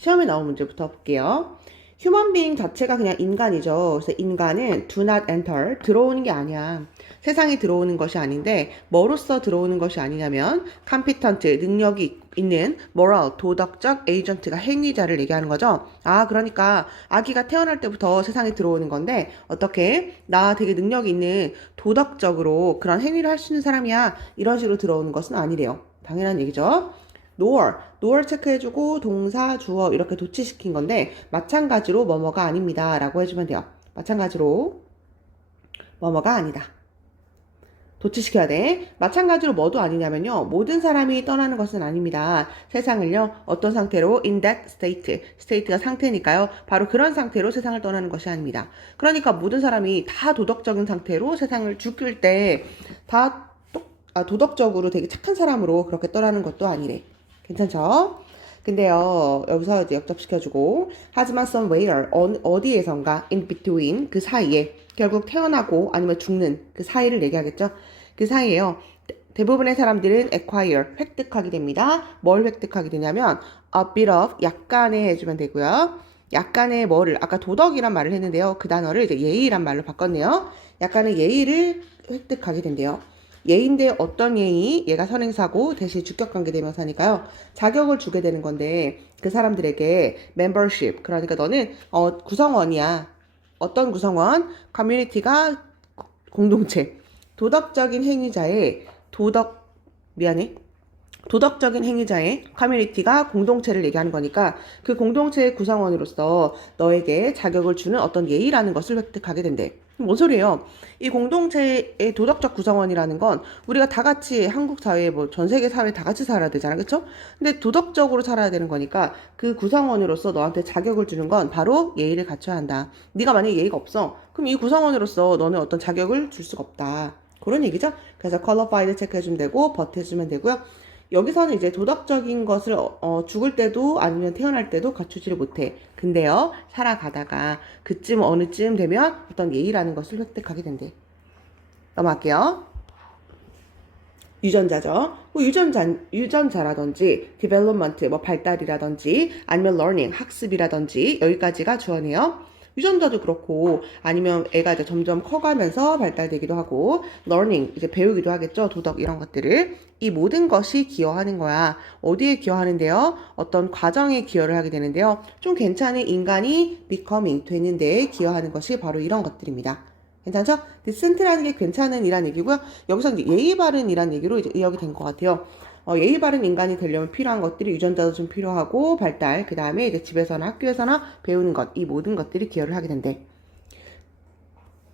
시험에 나온 문제부터 볼게요. 휴먼 비잉 자체가 그냥 인간이죠. 그래서 인간은 do not enter, 들어오는 게 아니야. 세상에 들어오는 것이 아닌데 뭐로써 들어오는 것이 아니냐면 competent, 능력이 있는 moral, 도덕적 에이전트가 행위자를 얘기하는 거죠. 아, 그러니까 아기가 태어날 때부터 세상에 들어오는 건데 어떻게 나 되게 능력이 있는 도덕적으로 그런 행위를 할 수 있는 사람이야. 이런 식으로 들어오는 것은 아니래요. 당연한 얘기죠. nor 체크해주고 동사, 주어 이렇게 도치시킨 건데 마찬가지로 뭐뭐가 아닙니다 라고 해주면 돼요. 마찬가지로 뭐뭐가 아니다. 도치시켜야 돼. 마찬가지로 뭐도 아니냐면요. 모든 사람이 떠나는 것은 아닙니다. 세상을요. 어떤 상태로? in that state. state가 상태니까요. 바로 그런 상태로 세상을 떠나는 것이 아닙니다. 그러니까 모든 사람이 다 도덕적인 상태로 세상을 죽일 때 다 도덕적으로 되게 착한 사람으로 그렇게 떠나는 것도 아니래. 괜찮죠? 근데요, 여기서 이제 역접시켜주고, 하지만 somewhere, 어디에선가, in between, 그 사이에, 결국 태어나고 아니면 죽는 그 사이를 얘기하겠죠? 그 사이에요. 대부분의 사람들은 acquire, 획득하게 됩니다. 뭘 획득하게 되냐면, a bit of, 약간의 해주면 되고요. 약간의 뭐를, 아까 도덕이란 말을 했는데요. 그 단어를 이제 예의란 말로 바꿨네요. 약간의 예의를 획득하게 된대요. 예인데 어떤 예의? 얘가 선행사고 대신 주격관계대명사니까요. 자격을 주게 되는 건데 그 사람들에게 membership, 그러니까 너는 구성원이야. 어떤 구성원? 커뮤니티가 공동체. 도덕적인 행위자의 도덕적인 행위자의 커뮤니티가 공동체를 얘기하는 거니까 그 공동체의 구성원으로서 너에게 자격을 주는 어떤 예의라는 것을 획득하게 된대. 뭔 소리예요? 이 공동체의 도덕적 구성원이라는 건 우리가 다 같이 한국 사회에 뭐 전 세계 사회에 다 같이 살아야 되잖아. 그쵸? 근데 도덕적으로 살아야 되는 거니까 그 구성원으로서 너한테 자격을 주는 건 바로 예의를 갖춰야 한다. 네가 만약에 예의가 없어. 그럼 이 구성원으로서 너는 어떤 자격을 줄 수가 없다. 그런 얘기죠? 그래서 qualified 체크해주면 되고 but 해주면 되고요. 여기서는 이제 도덕적인 것을 죽을 때도 아니면 태어날 때도 갖추지를 못해. 근데요, 살아가다가 그쯤 어느 쯤 되면 어떤 예의라는 것을 획득하게 된대. 넘어갈게요. 유전자죠. 뭐 유전자라든지 development, 뭐 발달이라든지 아니면 learning, 학습이라든지 여기까지가 주어네요. 유전자도 그렇고 아니면 애가 이제 점점 커가면서 발달되기도 하고 learning, 이제 배우기도 하겠죠. 도덕 이런 것들을. 이 모든 것이 기여하는 거야. 어디에 기여하는데요? 어떤 과정에 기여를 하게 되는데요. 좀 괜찮은 인간이 becoming, 되는 데에 기여하는 것이 바로 이런 것들입니다. 괜찮죠? decent라는 게 괜찮은 이란 얘기고요. 여기서 이제 예의 바른 이란 얘기로 이제 의역이 된 것 같아요. 예의 바른 인간이 되려면 필요한 것들이 유전자도 좀 필요하고 발달, 그 다음에 이제 집에서나 학교에서나 배우는 것, 이 모든 것들이 기여를 하게 된대.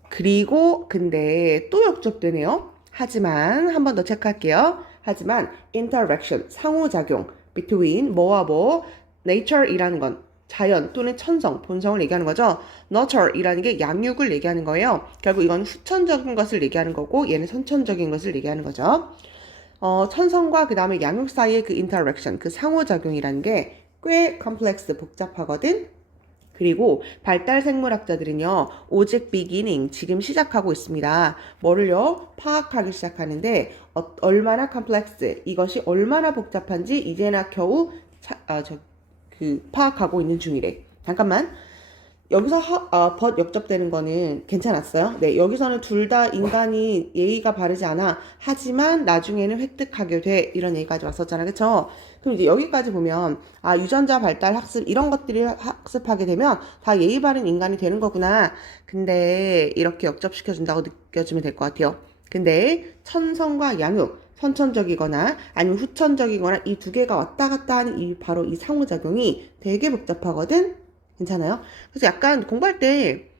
그리고 근데 또 역접되네요. 하지만 한 번 더 체크할게요. 하지만 interaction, 상호작용 between 뭐와 뭐, nature이라는 건 자연 또는 천성, 본성을 얘기하는 거죠. nurture이라는 게 양육을 얘기하는 거예요. 결국 이건 후천적인 것을 얘기하는 거고 얘는 선천적인 것을 얘기하는 거죠. 천성과 그 다음에 양육 사이의 그 interaction, 그 상호작용이라는 게 꽤 컴플렉스, 복잡하거든. 그리고 발달 생물학자들은요, 오직 beginning, 지금 시작하고 있습니다. 뭐를요? 파악하기 시작하는데, 얼마나 컴플렉스, 이것이 얼마나 복잡한지 이제나 겨우 파악하고 있는 중이래. 잠깐만. 여기서 but 역접되는 거는 괜찮았어요. 네, 여기서는 둘 다 인간이 예의가 바르지 않아. 하지만 나중에는 획득하게 돼. 이런 얘기까지 왔었잖아. 그쵸? 그럼 이제 여기까지 보면, 유전자 발달 학습, 이런 것들을 학습하게 되면 다 예의 바른 인간이 되는 거구나. 근데 이렇게 역접시켜준다고 느껴지면 될 것 같아요. 근데 천성과 양육, 선천적이거나 아니면 후천적이거나 이 두 개가 왔다 갔다 하는 바로 이 상호작용이 되게 복잡하거든? 괜찮아요? 그래서 약간 공부할 때,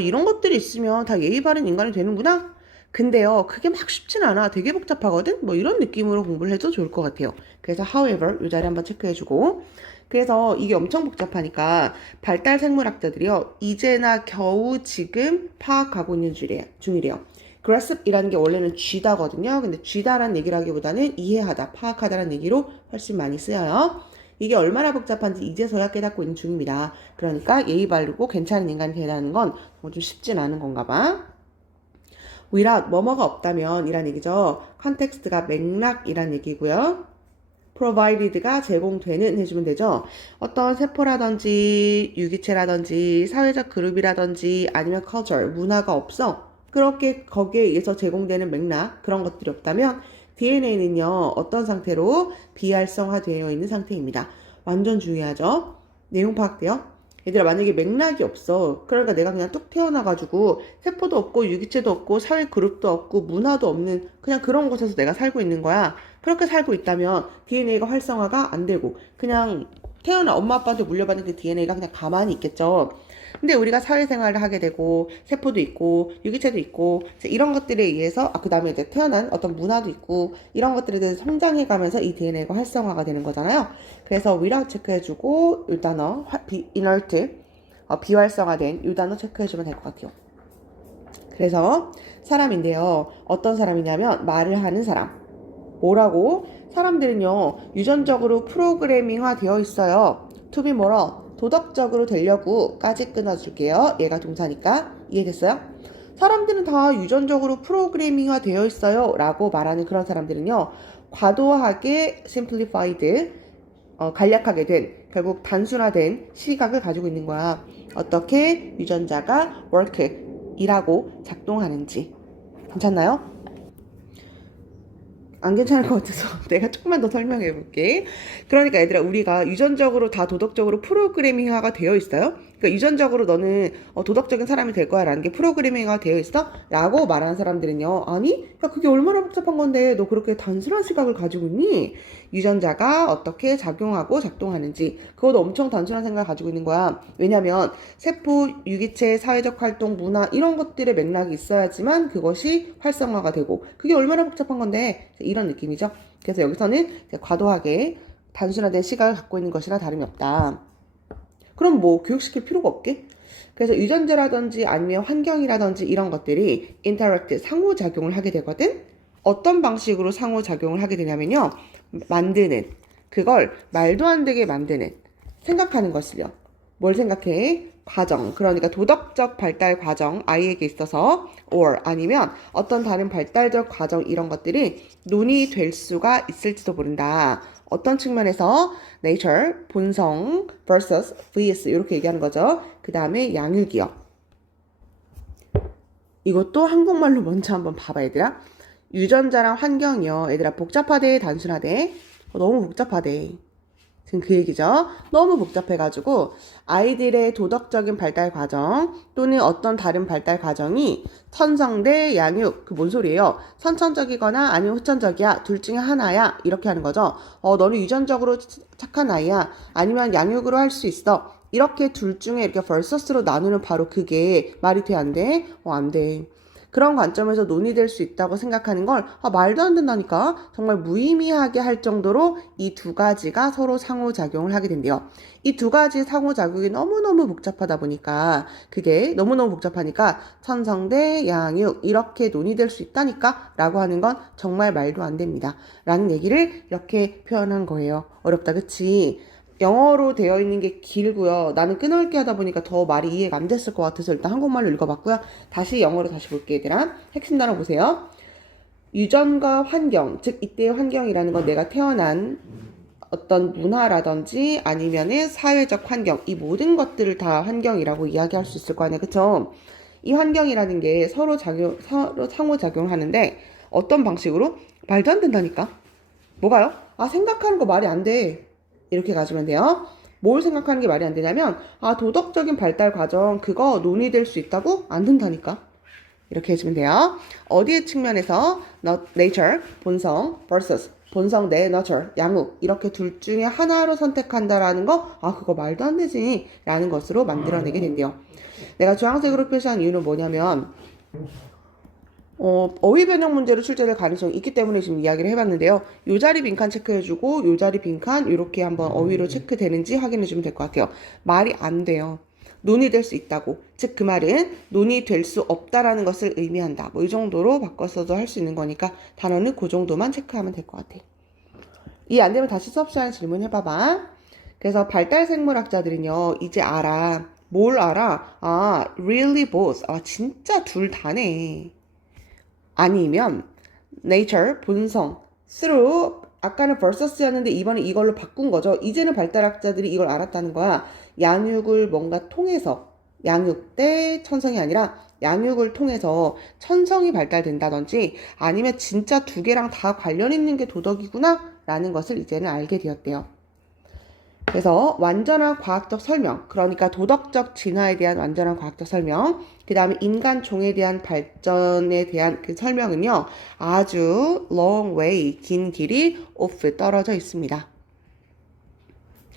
이런 것들이 있으면 다 예의 바른 인간이 되는구나? 근데요, 그게 막 쉽진 않아. 되게 복잡하거든? 뭐 이런 느낌으로 공부를 해도 좋을 것 같아요. 그래서 however, 이 자리 한번 체크해주고. 그래서 이게 엄청 복잡하니까 발달 생물학자들이요, 이제나 겨우 지금 파악하고 있는 중이래요. grasp이라는 게 원래는 쥐다거든요. 근데 쥐다라는 얘기를 하기보다는 이해하다, 파악하다라는 얘기로 훨씬 많이 쓰여요. 이게 얼마나 복잡한지 이제서야 깨닫고 있는 중입니다. 그러니까 예의 바르고 괜찮은 인간이 되라는 건 좀 쉽진 않은 건가 봐. without 뭐뭐가 없다면 이란 얘기죠. 컨텍스트가 맥락이란 얘기고요. provided가 제공되는 해주면 되죠. 어떤 세포라든지 유기체라든지 사회적 그룹이라든지 아니면 culture, 문화가 없어. 그렇게 거기에 의해서 제공되는 맥락 그런 것들이 없다면 DNA는요 어떤 상태로 비활성화되어 있는 상태입니다. 완전 중요하죠. 내용 파악돼요? 얘들아 만약에 맥락이 없어. 그러니까 내가 그냥 뚝 태어나가지고 세포도 없고 유기체도 없고 사회 그룹도 없고 문화도 없는 그냥 그런 곳에서 내가 살고 있는 거야. 그렇게 살고 있다면 DNA가 활성화가 안 되고 그냥 태어나 엄마 아빠한테 물려받은 그 DNA가 그냥 가만히 있겠죠. 근데 우리가 사회생활을 하게 되고 세포도 있고 유기체도 있고 이런 것들에 의해서 그 다음에 이제 태어난 어떤 문화도 있고 이런 것들에 대해서 성장해 가면서 이 DNA가 활성화가 되는 거잖아요. 그래서 without 체크해주고 이 단어 inert 비활성화된 이 단어 체크해주면 될 것 같아요. 그래서 사람인데요. 어떤 사람이냐면 말을 하는 사람. 뭐라고? 사람들은요. 유전적으로 프로그래밍화 되어 있어요. to be 뭐라? 도덕적으로 되려고까지 끊어줄게요. 얘가 동사니까. 이해됐어요? 사람들은 다 유전적으로 프로그래밍화 되어 있어요. 라고 말하는 그런 사람들은요. 과도하게 simplified, 간략하게 된, 결국 단순화된 시각을 가지고 있는 거야. 어떻게 유전자가 work, 일하고 작동하는지. 괜찮나요? 안 괜찮을 것 같아서 내가 조금만 더 설명해 볼게. 그러니까 얘들아 우리가 유전적으로 다 도덕적으로 프로그래밍화가 되어 있어요. 그러니까 유전적으로 너는 도덕적인 사람이 될 거야 라는 게 프로그래밍화가 되어 있어? 라고 말하는 사람들은요. 아니 야 그게 얼마나 복잡한 건데 너 그렇게 단순한 시각을 가지고 있니? 유전자가 어떻게 작용하고 작동하는지 그것도 엄청 단순한 생각을 가지고 있는 거야. 왜냐면 세포, 유기체, 사회적 활동, 문화 이런 것들의 맥락이 있어야지만 그것이 활성화가 되고 그게 얼마나 복잡한 건데 이런 느낌이죠. 그래서 여기서는 과도하게 단순화된 시각을 갖고 있는 것이나 다름이 없다. 그럼 뭐 교육시킬 필요가 없게? 그래서 유전자라든지 아니면 환경이라든지 이런 것들이 interact, 상호작용을 하게 되거든? 어떤 방식으로 상호작용을 하게 되냐면요. 만드는, 그걸 말도 안 되게 만드는, 생각하는 것을요. 뭘 생각해? 과정, 그러니까 도덕적 발달 과정, 아이에게 있어서 or 아니면 어떤 다른 발달적 과정 이런 것들이 논의될 수가 있을지도 모른다. 어떤 측면에서 nature, 본성 vs vs 이렇게 얘기하는 거죠. 그 다음에 양육이요. 이것도 한국말로 먼저 한번 봐봐 얘들아. 유전자랑 환경이요. 얘들아 복잡하대 단순하대? 너무 복잡하대. 지금 그 얘기죠. 너무 복잡해가지고 아이들의 도덕적인 발달 과정 또는 어떤 다른 발달 과정이 선성대 양육 그 뭔 소리예요? 선천적이거나 아니면 후천적이야 둘 중에 하나야 이렇게 하는 거죠. 너는 유전적으로 착한 아이야 아니면 양육으로 할 수 있어 이렇게 둘 중에 이렇게 versus로 나누는 바로 그게 말이 돼 안 돼? 안 돼. 그런 관점에서 논의될 수 있다고 생각하는 걸 말도 안 된다니까 정말 무의미하게 할 정도로 이 두 가지가 서로 상호작용을 하게 된대요. 이 두 가지 상호작용이 너무너무 복잡하다 보니까 그게 너무너무 복잡하니까 천성대 양육 이렇게 논의될 수 있다니까 라고 하는 건 정말 말도 안 됩니다. 라는 얘기를 이렇게 표현한 거예요. 어렵다 그치? 영어로 되어 있는 게 길고요. 나는 끊어읽기 하다 보니까 더 말이 이해가 안 됐을 것 같아서 일단 한국말로 읽어봤고요. 다시 영어로 다시 볼게요, 얘들아. 핵심 단어 보세요. 유전과 환경, 즉 이때의 환경이라는 건 내가 태어난 어떤 문화라든지 아니면은 사회적 환경, 이 모든 것들을 다 환경이라고 이야기할 수 있을 거 아니에요, 그쵸? 이 환경이라는 게 서로 상호작용하는데 어떤 방식으로? 말도 안 된다니까. 뭐가요? 생각하는 거 말이 안 돼. 이렇게 가시면 돼요. 뭘 생각하는 게 말이 안 되냐면 도덕적인 발달 과정 그거 논의될 수 있다고? 안 된다니까. 이렇게 해주면 돼요. 어디의 측면에서 nature, 본성 vs 본성 대 nurture, 양육 이렇게 둘 중에 하나로 선택한다라는 거 그거 말도 안 되지 라는 것으로 만들어내게 된대요. 내가 주황색으로 표시한 이유는 뭐냐면 어휘 변형 문제로 출제될 가능성이 있기 때문에 지금 이야기를 해봤는데요. 요 자리 빈칸 체크해주고 요 자리 빈칸 이렇게 한번 어휘로 체크되는지 확인해주면 될 것 같아요. 말이 안 돼요. 논의될 수 있다고. 즉 그 말은 논의될 수 없다라는 것을 의미한다. 뭐 이 정도로 바꿔서도 할 수 있는 거니까 단어는 그 정도만 체크하면 될 것 같아. 이해 안 되면 다시 수업 시간에 질문해봐봐. 그래서 발달 생물학자들은요. 이제 알아. 뭘 알아? really both. 진짜 둘 다네. 아니면 nature, 본성, through 아까는 versus였는데 이번에 이걸로 바꾼 거죠. 이제는 발달학자들이 이걸 알았다는 거야. 양육을 뭔가 통해서 양육 때 천성이 아니라 양육을 통해서 천성이 발달된다든지 아니면 진짜 두 개랑 다 관련 있는 게 도덕이구나 라는 것을 이제는 알게 되었대요. 그래서 완전한 과학적 설명, 그러니까 도덕적 진화에 대한 완전한 과학적 설명, 그 다음에 인간 종에 대한 발전에 대한 그 설명은요, 아주 long way, 긴 길이 off 떨어져 있습니다.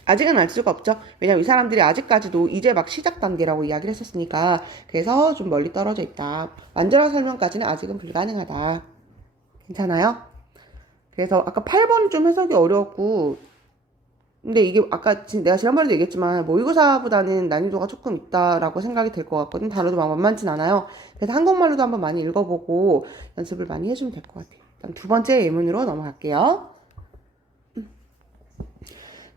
아직은 알 수가 없죠. 왜냐면 이 사람들이 아직까지도 이제 막 시작 단계라고 이야기를 했었으니까, 그래서 좀 멀리 떨어져 있다. 완전한 설명까지는 아직은 불가능하다. 괜찮아요? 그래서 아까 8번이 좀 해석이 어려웠고, 근데 이게 아까 내가 지난번에도 얘기했지만 모의고사보다는 난이도가 조금 있다라고 생각이 될 것 같거든. 단어도 막 만만치 않아요. 그래서 한국말로도 한번 많이 읽어보고 연습을 많이 해주면 될 것 같아요. 일단 두 번째 예문으로 넘어갈게요.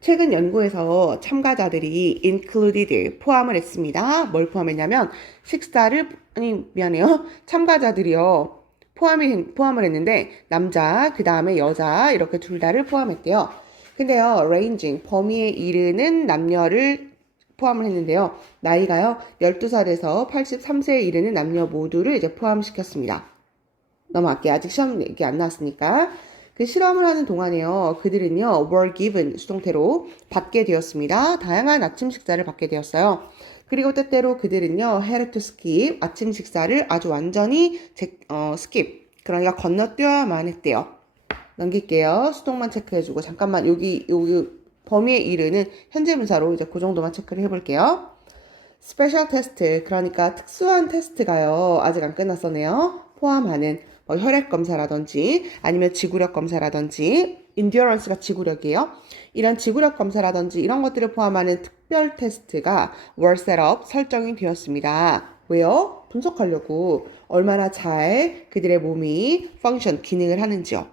최근 연구에서 참가자들이 included 포함을 했습니다. 뭘 포함했냐면 미안해요. 참가자들이요. 포함을 했는데 남자, 그 다음에 여자 이렇게 둘 다를 포함했대요. 근데요, ranging, 범위에 이르는 남녀를 포함을 했는데요. 나이가요, 12살에서 83세에 이르는 남녀 모두를 이제 포함시켰습니다. 넘어갈게요. 아직 시험 얘기 안 나왔으니까. 그 실험을 하는 동안에요, 그들은요, were given 수동태로 받게 되었습니다. 다양한 아침 식사를 받게 되었어요. 그리고 때때로 그들은요, had to skip, 아침 식사를 아주 완전히 skip, 그러니까 건너뛰어야만 했대요. 넘길게요. 수동만 체크해주고 잠깐만 여기 범위에 이르는 현재 분사로 이제 그 정도만 체크를 해볼게요. 스페셜 테스트, 그러니까 특수한 테스트가요. 아직 안 끝났었네요. 포함하는 뭐 혈액 검사라든지 아니면 지구력 검사라든지 인듀어런스가 지구력이에요. 이런 지구력 검사라든지 이런 것들을 포함하는 특별 테스트가 were set up 설정이 되었습니다. 왜요? 분석하려고 얼마나 잘 그들의 몸이 function 기능을 하는지요.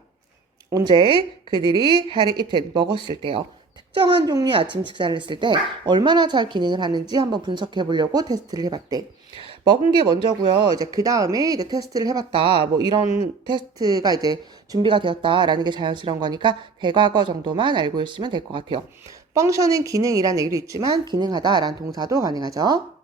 언제 그들이 had eaten 먹었을 때요. 특정한 종류의 아침 식사를 했을 때 얼마나 잘 기능을 하는지 한번 분석해 보려고 테스트를 해봤대. 먹은 게 먼저고요. 이제 그 다음에 이제 테스트를 해봤다. 뭐 이런 테스트가 이제 준비가 되었다라는 게 자연스러운 거니까 대과거 정도만 알고 있으면 될 것 같아요. 펑션은 기능이라는 얘기도 있지만 기능하다라는 동사도 가능하죠.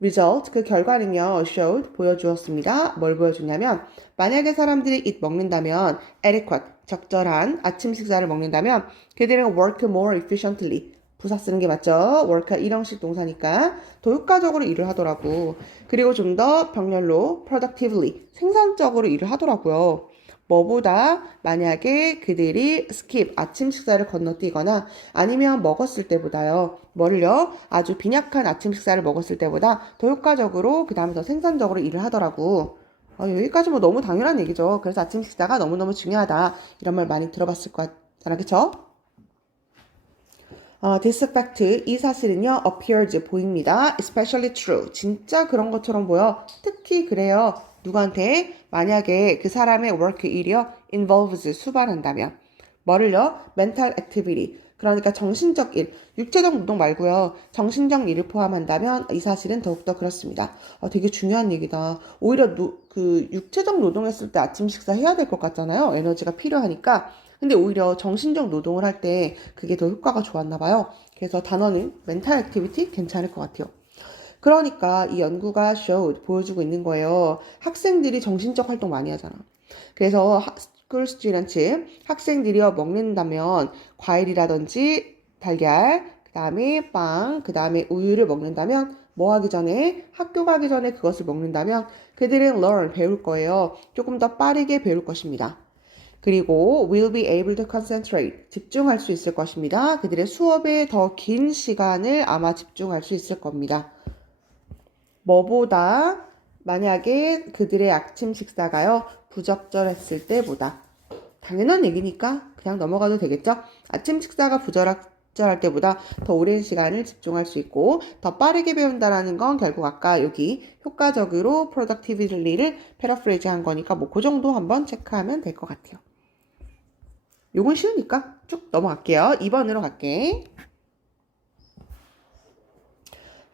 result, 그 결과는요, showed, 보여주었습니다. 뭘 보여주냐면, 만약에 사람들이 it 먹는다면, adequate, 적절한 아침 식사를 먹는다면, 그들은 work more efficiently, 부사 쓰는 게 맞죠? work가 일형식 동사니까 더 효과적으로 일을 하더라고. 그리고 좀 더 병렬로 productively, 생산적으로 일을 하더라고요. 뭐보다 만약에 그들이 skip, 아침 식사를 건너뛰거나 아니면 먹었을 때보다요. 뭐를요? 아주 빈약한 아침 식사를 먹었을 때보다 더 효과적으로 그 다음에 더 생산적으로 일을 하더라고. 여기까지 뭐 너무 당연한 얘기죠. 그래서 아침 식사가 너무너무 중요하다. 이런 말 많이 들어봤을 것 같잖아. 그쵸? This fact, 이 사실은요, appears, 보입니다. Especially true. 진짜 그런 것처럼 보여. 특히 그래요. 누구한테? 만약에 그 사람의 work 일이요, involves, 수반한다면. 뭐를요? mental activity. 그러니까 정신적 일, 육체적 노동 말고요. 정신적 일을 포함한다면 이 사실은 더욱더 그렇습니다. 되게 중요한 얘기다. 오히려 그 육체적 노동했을 때 아침 식사 해야 될 것 같잖아요. 에너지가 필요하니까. 근데 오히려 정신적 노동을 할 때 그게 더 효과가 좋았나 봐요. 그래서 단어는 mental activity 괜찮을 것 같아요. 그러니까 이 연구가 showed, 보여주고 있는 거예요. 학생들이 정신적 활동 많이 하잖아. 그래서 school students, 학생들이요 먹는다면 과일이라든지 달걀, 그 다음에 빵, 그 다음에 우유를 먹는다면 뭐 하기 전에? 학교 가기 전에 그것을 먹는다면 그들은 learn, 배울 거예요. 조금 더 빠르게 배울 것입니다. 그리고 will be able to concentrate, 집중할 수 있을 것입니다. 그들의 수업에 더 긴 시간을 아마 집중할 수 있을 겁니다. 뭐보다? 만약에 그들의 아침 식사가요, 부적절했을 때보다. 당연한 얘기니까 그냥 넘어가도 되겠죠? 아침 식사가 부적절할 때보다 더 오랜 시간을 집중할 수 있고 더 빠르게 배운다라는 건 결국 아까 여기 효과적으로 productivity를 패러프레이즈 한 거니까 뭐 그 정도 한번 체크하면 될 것 같아요. 요건 쉬우니까 쭉 넘어갈게요. 2번으로 갈게.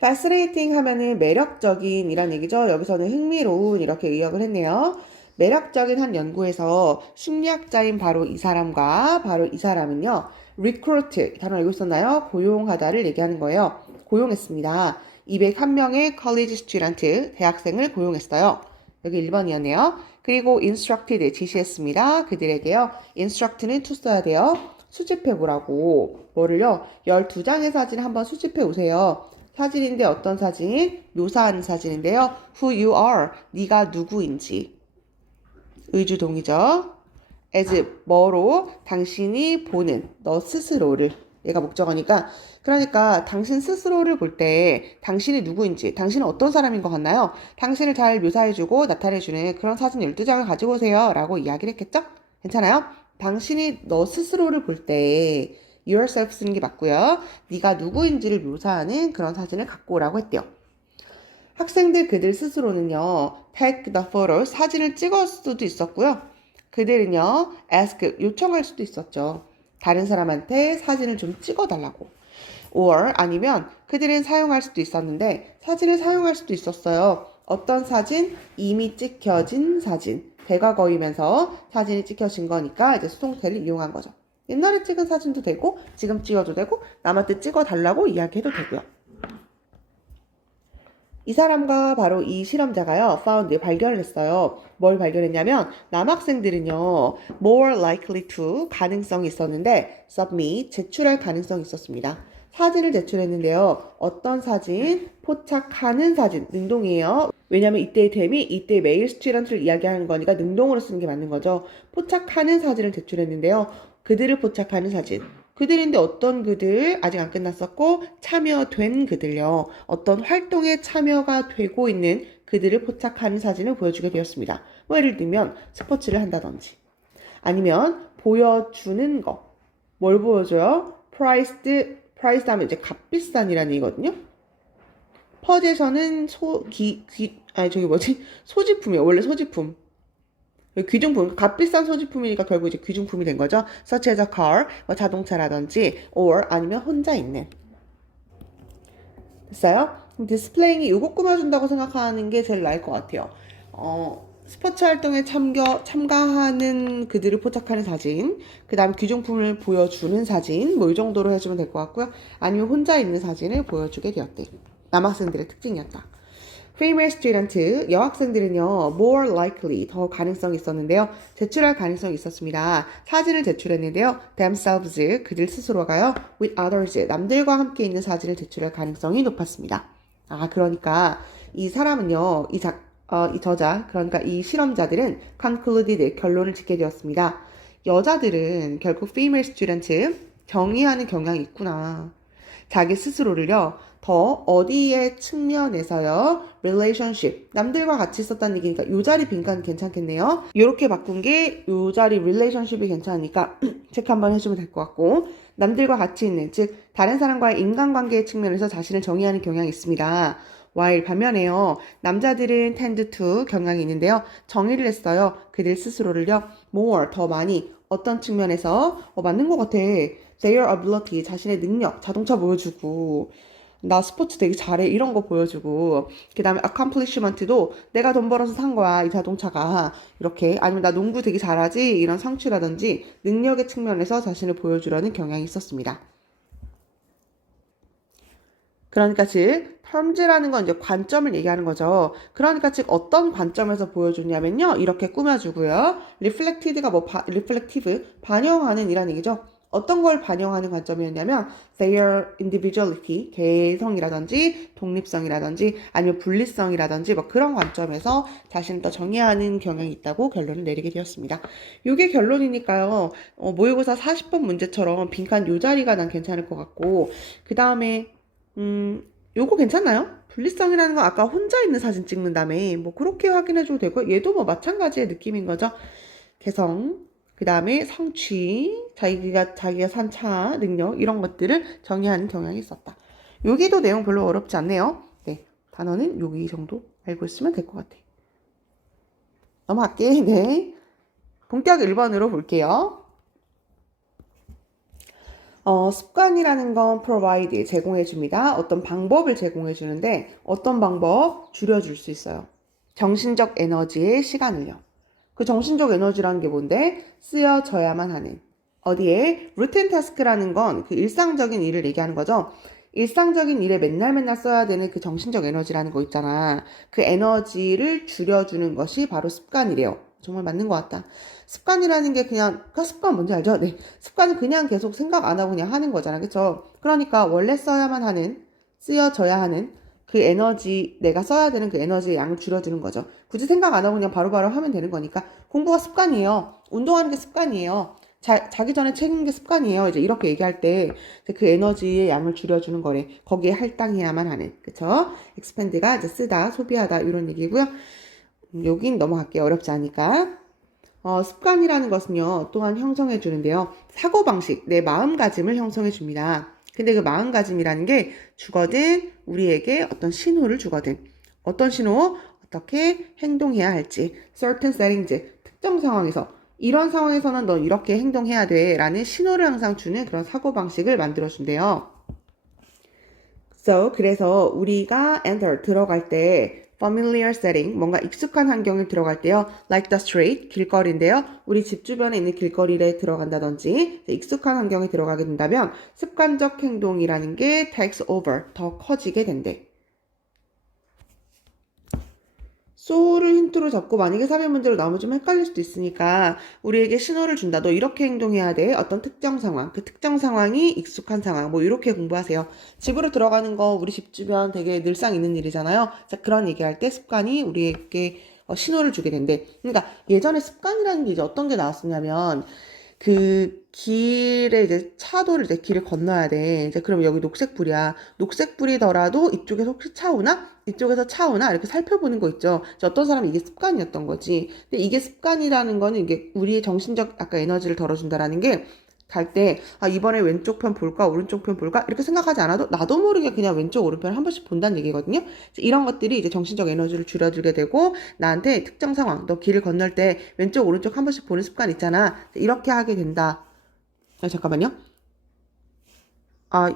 fascinating 하면은 매력적인 이란 얘기죠. 여기서는 흥미로운 이렇게 의역을 했네요. 매력적인 한 연구에서 심리학자인 바로 이 사람과 바로 이 사람은요. recruit, 단어 알고 있었나요? 고용하다를 얘기하는 거예요. 고용했습니다. 201명의 college student, 대학생을 고용했어요. 여기 1번이었네요. 그리고 instructed, 지시했습니다. 그들에게요. instruct는 to 써야 돼요. 수집해보라고. 뭐를요? 12장의 사진을 한번 수집해 오세요. 사진인데 어떤 사진? 묘사하는 사진인데요. Who you are, 네가 누구인지. 의주동이죠. as 뭐로 당신이 보는 너 스스로를. 얘가 목적어니까 그러니까 당신 스스로를 볼 때 당신이 누구인지 당신은 어떤 사람인 것 같나요? 당신을 잘 묘사해주고 나타내주는 그런 사진 12장을 가지고 오세요 라고 이야기를 했겠죠? 괜찮아요? 당신이 너 스스로를 볼 때 yourself 쓰는 게 맞고요. 네가 누구인지를 묘사하는 그런 사진을 갖고 오라고 했대요. 학생들 그들 스스로는요. take the photos, 사진을 찍을 수도 있었고요. 그들은요. ask, 요청할 수도 있었죠. 다른 사람한테 사진을 좀 찍어달라고. or 아니면 그들은 사용할 수도 있었는데 사진을 사용할 수도 있었어요. 어떤 사진? 이미 찍혀진 사진. 대과거이면서 사진이 찍혀진 거니까 이제 수동태를 이용한 거죠. 옛날에 찍은 사진도 되고 지금 찍어도 되고 남한테 찍어달라고 이야기해도 되고요. 이 사람과 바로 이 실험자가요, found, 발견을 했어요. 뭘 발견했냐면, 남학생들은요, more likely to, 가능성이 있었는데, submit, 제출할 가능성이 있었습니다. 사진을 제출했는데요. 어떤 사진? 포착하는 사진, 능동이에요. 왜냐면 이때의 템이 이때 메일 스튜던트를 이야기하는 거니까 능동으로 쓰는 게 맞는 거죠. 포착하는 사진을 제출했는데요. 그들을 포착하는 사진. 그들인데 어떤 그들 아직 안 끝났었고 참여된 그들요. 어떤 활동에 참여가 되고 있는 그들을 포착하는 사진을 보여주게 되었습니다. 뭐 예를 들면 스포츠를 한다든지 아니면 보여주는 거. 뭘 보여줘요? priced 하면 이제 값비싼이라는 얘기거든요. 퍼즈에서는 소지품이에요. 원래 소지품. 귀중품, 값비싼 소지품이니까 결국 이제 귀중품이 된 거죠. such as a car, 뭐 자동차라든지, or 아니면 혼자 있는. 됐어요? 디스플레이잉이 요거 꾸며준다고 생각하는 게 제일 나을 것 같아요. 스포츠 활동에 참가하는 그들을 포착하는 사진, 그 다음 귀중품을 보여주는 사진, 뭐 이 정도로 해주면 될 것 같고요. 아니면 혼자 있는 사진을 보여주게 되었대. 남학생들의 특징이었다. female student, 여학생들은요, more likely, 더 가능성이 있었는데요. 제출할 가능성이 있었습니다. 사진을 제출했는데요. themselves, 그들 스스로가요, with others, 남들과 함께 있는 사진을 제출할 가능성이 높았습니다. 그러니까 이 사람은요, 이 저자, 그러니까 이 실험자들은 concluded, 결론을 짓게 되었습니다. 여자들은 결국 female student, 정의하는 경향이 있구나. 자기 스스로를요, 더 어디의 측면에서요, relationship, 남들과 같이 있었다는 얘기니까 요 자리 빈칸 괜찮겠네요. 요렇게 바꾼 게 요 자리 relationship이 괜찮으니까 체크 한번 해주면 될 것 같고, 남들과 같이 있는, 즉 다른 사람과의 인간관계의 측면에서 자신을 정의하는 경향이 있습니다. while 반면에요, 남자들은 tend to 경향이 있는데요, 정의를 했어요. 그들 스스로를요, more, 더 많이, 어떤 측면에서 맞는 것 같아. their ability, 자신의 능력, 자동차 보여주고 나 스포츠 되게 잘해 이런 거 보여주고 그 다음에 accomplishment도 내가 돈 벌어서 산 거야 이 자동차가 이렇게 아니면 나 농구 되게 잘하지 이런 성취라든지 능력의 측면에서 자신을 보여주려는 경향이 있었습니다. 그러니까 즉 terms라는 건 이제 관점을 얘기하는 거죠. 그러니까 즉 어떤 관점에서 보여주냐면요 이렇게 꾸며주고요. reflected가 reflective 반영하는 이란 얘기죠. 어떤 걸 반영하는 관점이었냐면 their individuality, 개성이라든지 독립성이라든지 아니면 분리성이라든지 뭐 그런 관점에서 자신을 더 정의하는 경향이 있다고 결론을 내리게 되었습니다. 이게 결론이니까요. 모의고사 40번 문제처럼 빈칸 요 자리가 난 괜찮을 것 같고 그 다음에 요거 괜찮나요? 분리성이라는 건 아까 혼자 있는 사진 찍는 다음에 뭐 그렇게 확인해줘도 되고 얘도 뭐 마찬가지의 느낌인 거죠. 개성 그 다음에 성취, 자기가 산 차, 능력 이런 것들을 정의하는 경향이 있었다. 여기도 내용 별로 어렵지 않네요. 네, 단어는 여기 정도 알고 있으면 될 것 같아요. 넘어갈게. 네, 본격 1번으로 볼게요. 습관이라는 건 provide, 제공해줍니다. 어떤 방법을 제공해주는데 어떤 방법? 줄여줄 수 있어요. 정신적 에너지의 시간을요. 그 정신적 에너지라는 게 뭔데? 쓰여져야만 하는. 어디에? 루틴 타스크라는 건 그 일상적인 일을 얘기하는 거죠. 일상적인 일에 맨날 써야 되는 그 정신적 에너지라는 거 있잖아. 그 에너지를 줄여주는 것이 바로 습관이래요. 정말 맞는 것 같다. 습관이라는 게 그냥, 그 습관 뭔지 알죠? 네. 습관은 그냥 계속 생각 안 하고 그냥 하는 거잖아. 그쵸? 그러니까 원래 써야만 하는, 쓰여져야 하는 그 에너지, 내가 써야 되는 그 에너지의 양을 줄여주는 거죠. 굳이 생각 안 하고 그냥 바로바로 하면 되는 거니까. 공부가 습관이에요. 운동하는 게 습관이에요. 자기 전에 책 읽는 게 습관이에요. 이제 이렇게 얘기할 때 그 에너지의 양을 줄여주는 거래. 거기에 할당해야만 하는. 그쵸? expand가 이제 쓰다, 소비하다 이런 얘기고요. 여긴 넘어갈게요. 어렵지 않으니까. 습관이라는 것은요, 또한 형성해 주는데요. 사고방식, 내 마음가짐을 형성해 줍니다. 근데 그 마음가짐이라는 게 주거든, 우리에게 어떤 신호를 주거든. 어떤 신호? 어떻게 행동해야 할지. certain settings, 특정 상황에서. 이런 상황에서는 너 이렇게 행동해야 돼. 라는 신호를 항상 주는 그런 사고방식을 만들어준대요. 그래서 우리가 enter, 들어갈 때 familiar setting, 뭔가 익숙한 환경에 들어갈 때요. like the street, 길거리인데요. 우리 집 주변에 있는 길거리에 들어간다든지 익숙한 환경에 들어가게 된다면 습관적 행동이라는 게 takes over, 더 커지게 된대. so를 힌트로 잡고 만약에 사별 문제로 나오면 좀 헷갈릴 수도 있으니까 우리에게 신호를 준다. 너 이렇게 행동해야 돼. 어떤 특정 상황. 그 특정 상황이 익숙한 상황. 뭐 이렇게 공부하세요. 집으로 들어가는 거 우리 집 주변 되게 늘상 있는 일이잖아요. 자, 그런 얘기할 때 습관이 우리에게 신호를 주게 된대. 그러니까 예전에 습관이라는 게 이제 어떤 게 나왔었냐면 그 길에 이제 차도를 이제 길을 건너야 돼. 이제 그럼 여기 녹색불이야. 녹색불이더라도 이쪽에서 혹시 차 오나? 이쪽에서 차 오나? 이렇게 살펴보는 거 있죠. 어떤 사람은 이게 습관이었던 거지. 근데 이게 습관이라는 거는 이게 우리의 정신적 아까 에너지를 덜어준다라는 게 갈 때, 이번에 왼쪽 편 볼까, 오른쪽 편 볼까? 이렇게 생각하지 않아도 나도 모르게 그냥 왼쪽, 오른편을 한 번씩 본다는 얘기거든요. 이런 것들이 이제 정신적 에너지를 줄여들게 되고, 나한테 특정 상황, 너 길을 건널 때 왼쪽, 오른쪽 한 번씩 보는 습관 있잖아. 이렇게 하게 된다. 잠깐만요.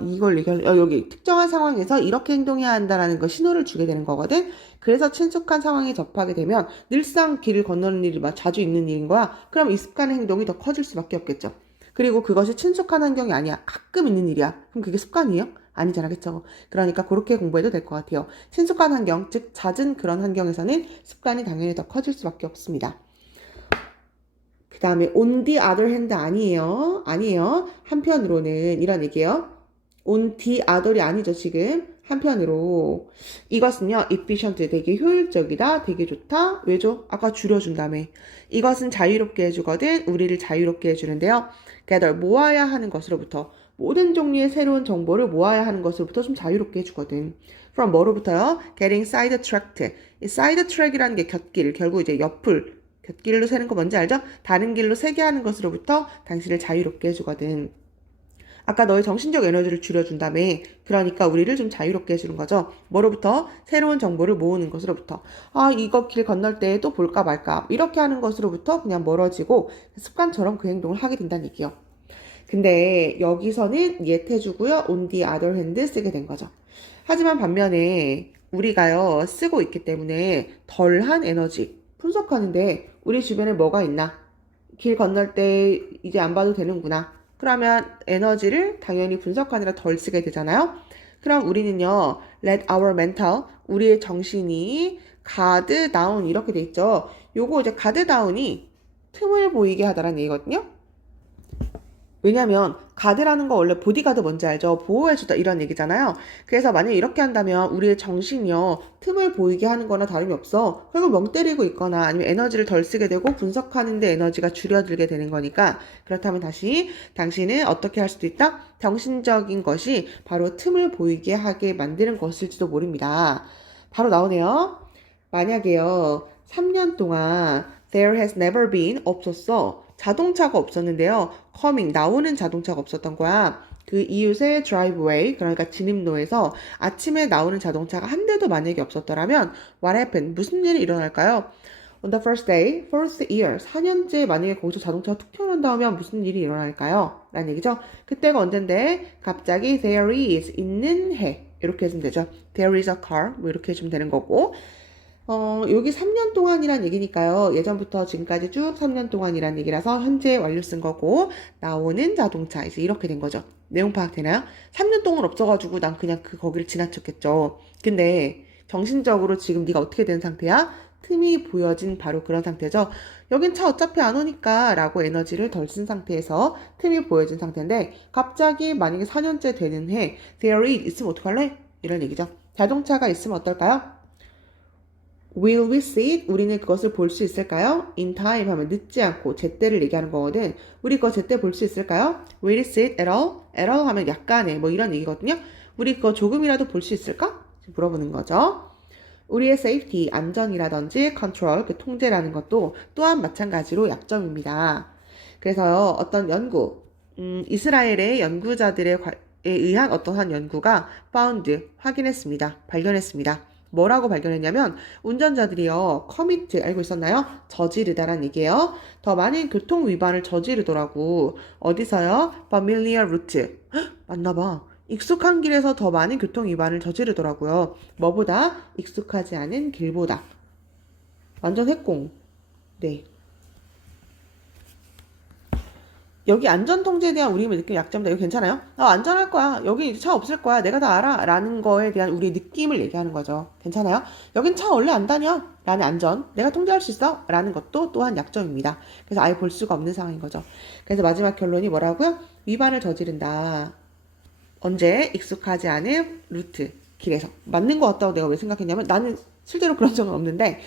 이걸 여기 특정한 상황에서 이렇게 행동해야 한다라는 거 신호를 주게 되는 거거든. 그래서 친숙한 상황에 접하게 되면 늘상 길을 건너는 일이 자주 있는 일인 거야. 그럼 이 습관의 행동이 더 커질 수밖에 없겠죠. 그리고 그것이 친숙한 환경이 아니야. 가끔 있는 일이야. 그럼 그게 습관이에요? 아니잖아, 그쵸? 그러니까 그렇게 공부해도 될 것 같아요. 친숙한 환경, 즉 잦은 그런 환경에서는 습관이 당연히 더 커질 수밖에 없습니다. 그 다음에 on the other hand 아니에요. 아니에요. 한편으로는 이런 얘기예요. on the other이 아니죠, 지금. 한편으로 이것은요, efficient 되게 효율적이다, 되게 좋다. 왜죠? 아까 줄여준다며. 이것은 자유롭게 해주거든. 우리를 자유롭게 해주는데요. gather 모아야 하는 것으로부터 모든 종류의 새로운 정보를 모아야 하는 것으로부터 좀 자유롭게 해주거든. from 뭐로부터요? getting sidetracked. 이 sidetrack이라는 게 곁길, 결국 이제 옆을 곁길로 새는 거 뭔지 알죠? 다른 길로 새게 하는 것으로부터 당신을 자유롭게 해주거든. 아까 너의 정신적 에너지를 줄여준다며. 그러니까 우리를 좀 자유롭게 해주는 거죠. 뭐로부터? 새로운 정보를 모으는 것으로부터. 이거 길 건널 때 또 볼까 말까. 이렇게 하는 것으로부터 그냥 멀어지고 습관처럼 그 행동을 하게 된다는 얘기요. 근데 여기서는 yet 해주고요. on the other hand 쓰게 된 거죠. 하지만 반면에 우리가요 쓰고 있기 때문에 덜한 에너지 분석하는데 우리 주변에 뭐가 있나? 길 건널 때 이제 안 봐도 되는구나. 그러면 에너지를 당연히 분석하느라 덜 쓰게 되잖아요. 그럼 우리는요, let our mental, 우리의 정신이 가드 다운 이렇게 돼 있죠. 요거 이제 가드 다운이 틈을 보이게 하다라는 얘기거든요. 왜냐면 가드라는 거 원래 보디가드 뭔지 알죠? 보호해주다 이런 얘기잖아요. 그래서 만약에 이렇게 한다면 우리의 정신이요 틈을 보이게 하는 거나 다름이 없어. 결국 멍 때리고 있거나 아니면 에너지를 덜 쓰게 되고 분석하는데 에너지가 줄여들게 되는 거니까 그렇다면 다시 당신은 어떻게 할 수도 있다? 정신적인 것이 바로 틈을 보이게 하게 만드는 것일지도 모릅니다. 바로 나오네요. 만약에요 3년 동안 there has never been 없었어. 자동차가 없었는데요. coming 나오는 자동차가 없었던 거야. 그 이웃의 driveway 그러니까 진입로에서 아침에 나오는 자동차가 한 대도 만약에 없었더라면 what happened? 무슨 일이 일어날까요? On the first day, first year 4년째 만약에 거기서 자동차가 툭 튀어나온다면 무슨 일이 일어날까요? 라는 얘기죠. 그때가 언젠데 갑자기 there is 있는 해 이렇게 해주면 되죠. There is a car 뭐 이렇게 해주면 되는 거고 여기 3년 동안이란 얘기니까요. 예전부터 지금까지 쭉 3년 동안이란 얘기라서 현재 완료 쓴 거고, 나오는 자동차. 이제 이렇게 된 거죠. 내용 파악되나요? 3년 동안 없어가지고 난 그냥 거기를 지나쳤겠죠. 근데 정신적으로 지금 네가 어떻게 된 상태야? 틈이 보여진 바로 그런 상태죠. 여긴 차 어차피 안 오니까 라고 에너지를 덜 쓴 상태에서 틈이 보여진 상태인데, 갑자기 만약에 4년째 되는 해, there is 있으면 어떡할래? 이런 얘기죠. 자동차가 있으면 어떨까요? Will we see it? 우리는 그것을 볼 수 있을까요? In time 하면 늦지 않고 제때를 얘기하는 거거든. 우리 그거 제때 볼 수 있을까요? Will we see it at all? At all 하면 약간의 뭐 이런 얘기거든요. 우리 그거 조금이라도 볼 수 있을까? 물어보는 거죠. 우리의 safety, 안전이라든지 control, 그 통제라는 것도 또한 마찬가지로 약점입니다. 그래서요, 어떤 연구, 이스라엘의 연구자들에 의한 어떠한 연구가 found, 확인했습니다. 발견했습니다. 뭐라고 발견했냐면 운전자들이요 커미트 알고 있었나요? 저지르다란 얘기예요. 더 많은 교통 위반을 저지르더라고. 어디서요? familiar route. 맞나봐. 익숙한 길에서 더 많은 교통 위반을 저지르더라고요. 뭐보다? 익숙하지 않은 길보다. 완전 핵공. 네. 여기 안전통제에 대한 우리의 느낌 약점다. 이거 괜찮아요? 안전할 거야. 여기 차 없을 거야. 내가 다 알아. 라는 거에 대한 우리의 느낌을 얘기하는 거죠. 괜찮아요? 여긴 차 원래 안 다녀. 라는 안전. 내가 통제할 수 있어. 라는 것도 또한 약점입니다. 그래서 아예 볼 수가 없는 상황인 거죠. 그래서 마지막 결론이 뭐라고요? 위반을 저지른다. 언제? 익숙하지 않은 루트. 길에서. 맞는 것 같다고 내가 왜 생각했냐면 나는 실제로 그런 적은 없는데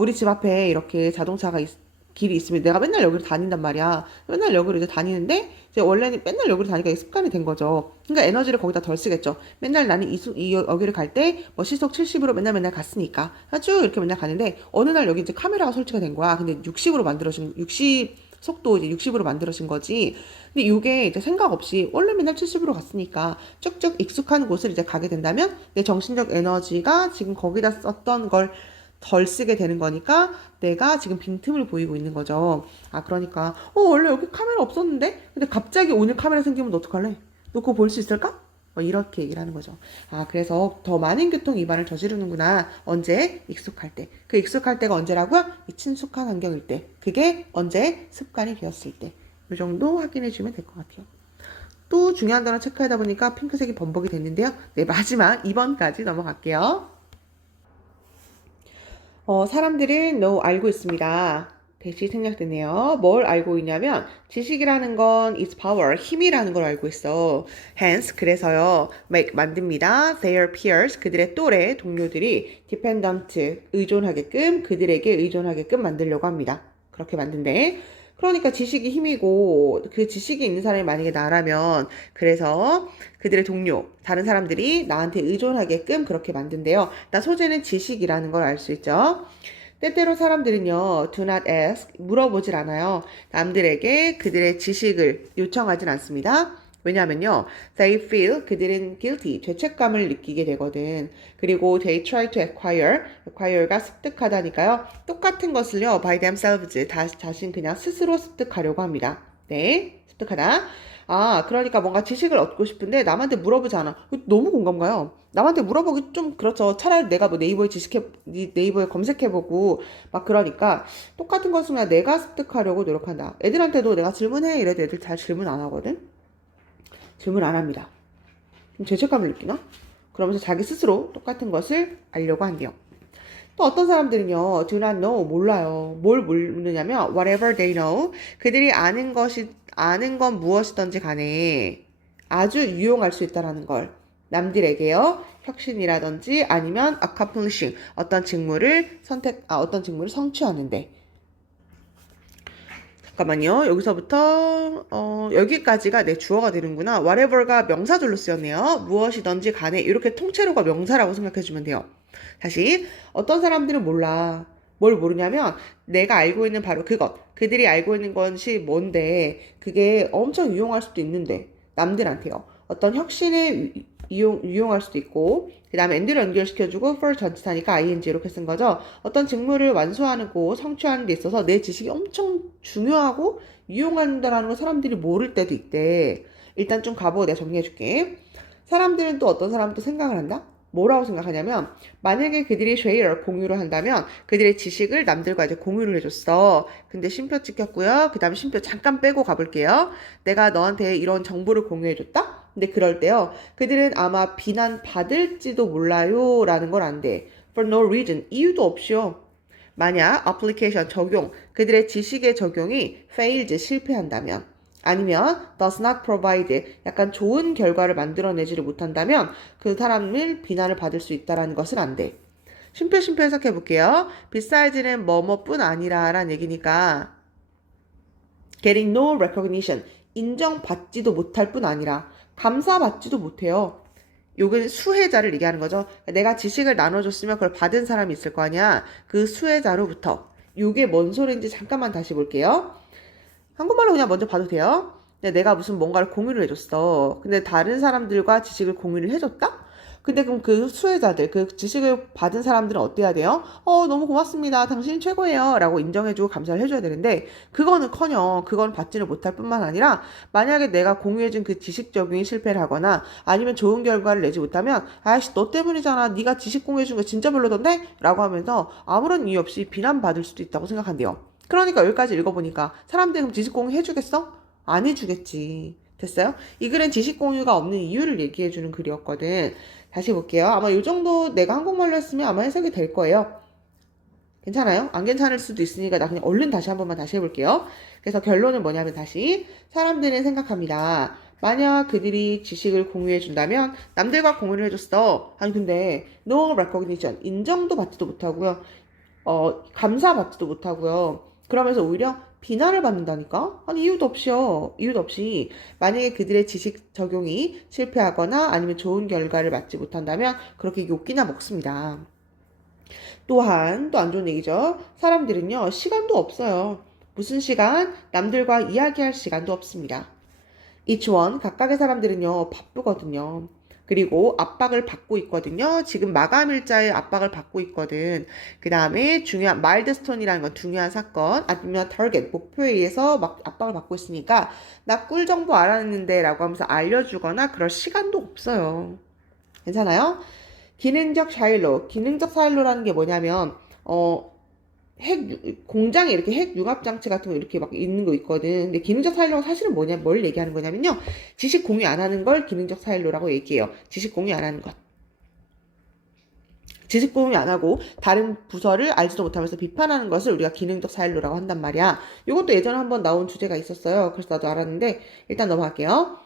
우리 집 앞에 이렇게 자동차가 길이 있으면 내가 맨날 여기로 다닌단 말이야. 맨날 여기로 이제 다니는데 이제 원래는 맨날 여기로 다니니까 이게 습관이 된 거죠. 그러니까 에너지를 거기다 덜 쓰겠죠. 맨날 나는 여기를 갈 때 뭐 시속 70으로 맨날 갔으니까 쭉 이렇게 맨날 가는데 어느 날 여기 이제 카메라가 설치가 된 거야. 근데 60으로 만들어진 60 속도 이제 60으로 만들어진 거지. 근데 이게 이제 생각 없이 원래 맨날 70으로 갔으니까 쭉쭉 익숙한 곳을 이제 가게 된다면 내 정신적 에너지가 지금 거기다 썼던 걸 덜 쓰게 되는 거니까 내가 지금 빈틈을 보이고 있는 거죠. 그러니까 원래 여기 카메라 없었는데 근데 갑자기 오늘 카메라 생기면 너 어떡할래? 너 그거 볼 수 있을까? 이렇게 얘기를 하는 거죠. 그래서 더 많은 교통 위반을 저지르는구나. 언제? 익숙할 때. 그 익숙할 때가 언제라고요? 이 친숙한 환경일 때. 그게 언제? 습관이 되었을 때. 이 정도 확인해 주면 될 것 같아요. 또 중요한 단어 체크하다 보니까 핑크색이 번복이 됐는데요. 네, 마지막 2번까지 넘어갈게요. 사람들은 know 알고 있습니다. 대시 생략되네요. 뭘 알고 있냐면 지식이라는 건 is power, 힘이라는 걸 알고 있어. Hence, 그래서요. make, 만듭니다. Their peers, 그들의 또래 동료들이 dependent, 의존하게끔, 그들에게 의존하게끔 만들려고 합니다. 그렇게 만든대. 그러니까 지식이 힘이고 그 지식이 있는 사람이 만약에 나라면 그래서 그들의 동료, 다른 사람들이 나한테 의존하게끔 그렇게 만든대요. 일단 소재는 지식이라는 걸 알 수 있죠. 때때로 사람들은요, do not ask, 물어보질 않아요. 남들에게 그들의 지식을 요청하진 않습니다. 왜냐하면요, they feel, 그들은 guilty, 죄책감을 느끼게 되거든. 그리고 they try to acquire가 습득하다니까요. 똑같은 것을요, by themselves, 자신 그냥 스스로 습득하려고 합니다. 네, 습득하다. 그러니까 뭔가 지식을 얻고 싶은데 남한테 물어보지 않아. 너무 공감 가요. 남한테 물어보기 좀 그렇죠. 차라리 내가 뭐 네이버에 검색해보고 막 그러니까 똑같은 것을 내가 습득하려고 노력한다. 애들한테도 내가 질문해 이래도 애들 잘 질문 안 하거든. 질문 안 합니다. 죄책감을 느끼나? 그러면서 자기 스스로 똑같은 것을 알려고 한대요. 또 어떤 사람들은요, do not know, 몰라요. 뭘 모르냐면, whatever they know, 그들이 아는 건 무엇이든지 간에 아주 유용할 수 있다라는 걸 남들에게요, 혁신이라든지 아니면 accomplishing, 어떤 직무를 성취하는데. 잠깐만요. 여기서부터 여기까지가 내 주어가 되는구나. whatever가 명사절로 쓰였네요. 무엇이든지 간에 이렇게 통째로가 명사라고 생각해주면 돼요. 다시 어떤 사람들은 몰라. 뭘 모르냐면 내가 알고 있는 바로 그것. 그들이 알고 있는 것이 뭔데 그게 엄청 유용할 수도 있는데 남들한테요. 어떤 혁신에 유용할 수도 있고 그 다음에 and를 연결시켜주고 for 전치사니까 ing 이렇게 쓴 거죠. 어떤 직무를 완수하고 성취하는 데 있어서 내 지식이 엄청 중요하고 유용한다라는 걸 사람들이 모를 때도 있대. 일단 좀 가보고 내가 정리해줄게. 사람들은 또 어떤 사람도 생각을 한다? 뭐라고 생각하냐면 만약에 그들이 share 공유를 한다면 그들의 지식을 남들과 이제 공유를 해줬어. 근데 쉼표 찍혔고요. 그 다음에 쉼표 잠깐 빼고 가볼게요. 내가 너한테 이런 정보를 공유해줬다? 근데 그럴 때요. 그들은 아마 비난받을지도 몰라요 라는 걸 안 돼. For no reason. 이유도 없이요. 만약 application 적용, 그들의 지식의 적용이 failed 실패한다면 아니면 does not provide 약간 좋은 결과를 만들어내지를 못한다면 그 사람을 비난을 받을 수 있다는 것은 안 돼. 쉼표 해석해 볼게요. beside는 뭐뭐뿐 아니라 라는 얘기니까 getting no recognition 인정받지도 못할 뿐 아니라 감사받지도 못해요. 요건 수혜자를 얘기하는 거죠. 내가 지식을 나눠줬으면 그걸 받은 사람이 있을 거 아니야. 그 수혜자로부터. 요게 뭔 소리인지 잠깐만 다시 볼게요. 한국말로 그냥 먼저 봐도 돼요. 내가 무슨 뭔가를 공유를 해줬어. 근데 다른 사람들과 지식을 공유를 해줬다? 근데 그럼 그 수혜자들, 그 지식을 받은 사람들은 어때야 돼요? 너무 고맙습니다. 당신이 최고예요. 라고 인정해주고 감사를 해줘야 되는데, 그거는커녕 그건 받지를 못할 뿐만 아니라, 만약에 내가 공유해준 그 지식 적용이 실패를 하거나, 아니면 좋은 결과를 내지 못하면, 아이씨, 너 때문이잖아. 네가 지식 공유해준 거 진짜 별로던데? 라고 하면서 아무런 이유 없이 비난받을 수도 있다고 생각한대요. 그러니까 여기까지 읽어보니까, 사람들이 그럼 지식 공유 해주겠어? 안 해주겠지. 됐어요? 이 글은 지식 공유가 없는 이유를 얘기해주는 글이었거든. 다시 볼게요. 아마 이 정도 내가 한국말로 했으면 아마 해석이 될 거예요. 괜찮아요? 안 괜찮을 수도 있으니까 나 그냥 얼른 다시 한 번만 다시 해볼게요. 그래서 결론은 뭐냐면 다시 사람들은 생각합니다. 만약 그들이 지식을 공유해 준다면 남들과 공유를 해줬어. 아니 근데 no recognition 인정도 받지도 못하고요. 감사받지도 못하고요. 그러면서 오히려 비난을 받는다니까? 아니 이유도 없이요. 이유도 없이 만약에 그들의 지식 적용이 실패하거나 아니면 좋은 결과를 맞지 못한다면 그렇게 욕기나 먹습니다. 또한 또 안 좋은 얘기죠. 사람들은요 시간도 없어요. 무슨 시간? 남들과 이야기할 시간도 없습니다. each one 각각의 사람들은요 바쁘거든요. 그리고 압박을 받고 있거든요. 지금 마감 일자에 압박을 받고 있거든. 그 다음에 중요한 마일드스톤이라는 건 중요한 사건 아니면 타겟 목표에 의해서 막 압박을 받고 있으니까 나 꿀 정보 알았는데 라고 하면서 알려주거나 그럴 시간도 없어요. 괜찮아요? 기능적 사일로라는 게 뭐냐면 공장에 이렇게 핵 융합 장치 같은 거 이렇게 막 있는 거 있거든. 근데 기능적 사일로가 사실은 뭘 얘기하는 거냐면요. 지식 공유 안 하는 걸 기능적 사일로라고 얘기해요. 지식 공유 안 하는 것. 지식 공유 안 하고 다른 부서를 알지도 못하면서 비판하는 것을 우리가 기능적 사일로라고 한단 말이야. 이것도 예전에 한번 나온 주제가 있었어요. 그래서 나도 알았는데 일단 넘어갈게요.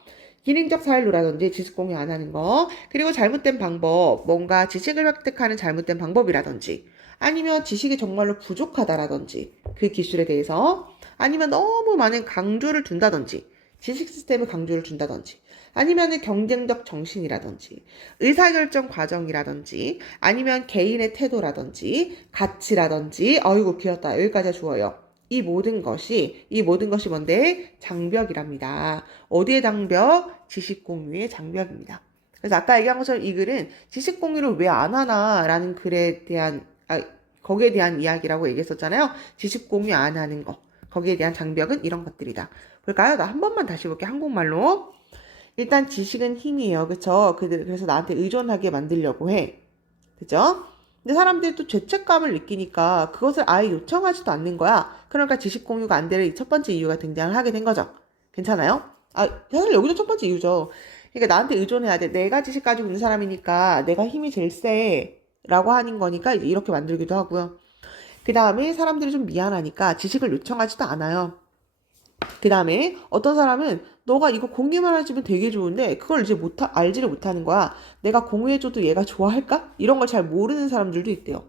기능적 사일로라든지 지식 공유 안 하는 거, 그리고 잘못된 방법, 뭔가 지식을 획득하는 잘못된 방법이라든지 아니면 지식이 정말로 부족하다라든지 그 기술에 대해서 아니면 너무 많은 강조를 둔다든지 지식 시스템에 강조를 준다든지 아니면 경쟁적 정신이라든지 의사결정 과정이라든지 아니면 개인의 태도라든지 가치라든지 어이구 길었다 여기까지 주어요. 이 모든 것이 뭔데? 장벽이랍니다. 어디의 장벽? 지식 공유의 장벽입니다. 그래서 아까 얘기한 것처럼 이 글은 지식 공유를 왜 안 하나라는 글에 대한 거기에 대한 이야기라고 얘기했었잖아요. 지식 공유 안 하는 거. 거기에 대한 장벽은 이런 것들이다. 볼까요? 나 한 번만 다시 볼게요. 한국말로. 일단 지식은 힘이에요. 그쵸? 그래서 나한테 의존하게 만들려고 해. 그죠? 근데 사람들이 또 죄책감을 느끼니까 그것을 아예 요청하지도 않는 거야. 그러니까 지식 공유가 안 되는 첫 번째 이유가 등장을 하게 된 거죠. 괜찮아요? 사실 여기도 첫 번째 이유죠. 그러니까 나한테 의존해야 돼. 내가 지식 가지고 있는 사람이니까 내가 힘이 제일 세. 라고 하는 거니까 이제 이렇게 만들기도 하고요. 그 다음에 사람들이 좀 미안하니까 지식을 요청하지도 않아요. 그 다음에 어떤 사람은 너가 이거 공유만 해주면 되게 좋은데 그걸 이제 알지를 못하는 거야. 내가 공유해줘도 얘가 좋아할까? 이런 걸 잘 모르는 사람들도 있대요.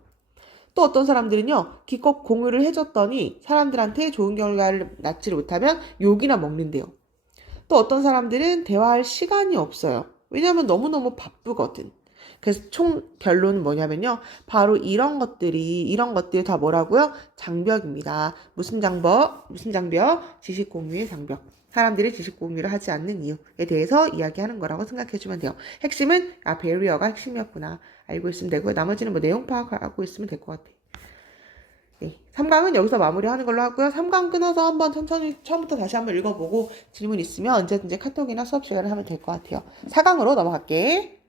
또 어떤 사람들은요. 기껏 공유를 해줬더니 사람들한테 좋은 결과를 낳지를 못하면 욕이나 먹는데요. 또 어떤 사람들은 대화할 시간이 없어요. 왜냐하면 너무너무 바쁘거든. 그래서 총 결론은 뭐냐면요. 바로 이런 것들이 다 뭐라고요? 장벽입니다. 무슨 장벽? 지식 공유의 장벽. 사람들이 지식 공유를 하지 않는 이유에 대해서 이야기하는 거라고 생각해주면 돼요. 핵심은 베리어가 핵심이었구나. 알고 있으면 되고요. 나머지는 뭐 내용 파악하고 있으면 될 것 같아요. 네, 3강은 여기서 마무리하는 걸로 하고요. 3강 끊어서 한번 천천히 처음부터 다시 한번 읽어보고 질문 있으면 언제든지 카톡이나 수업 시간에 하면 될 것 같아요. 4강으로 넘어갈게.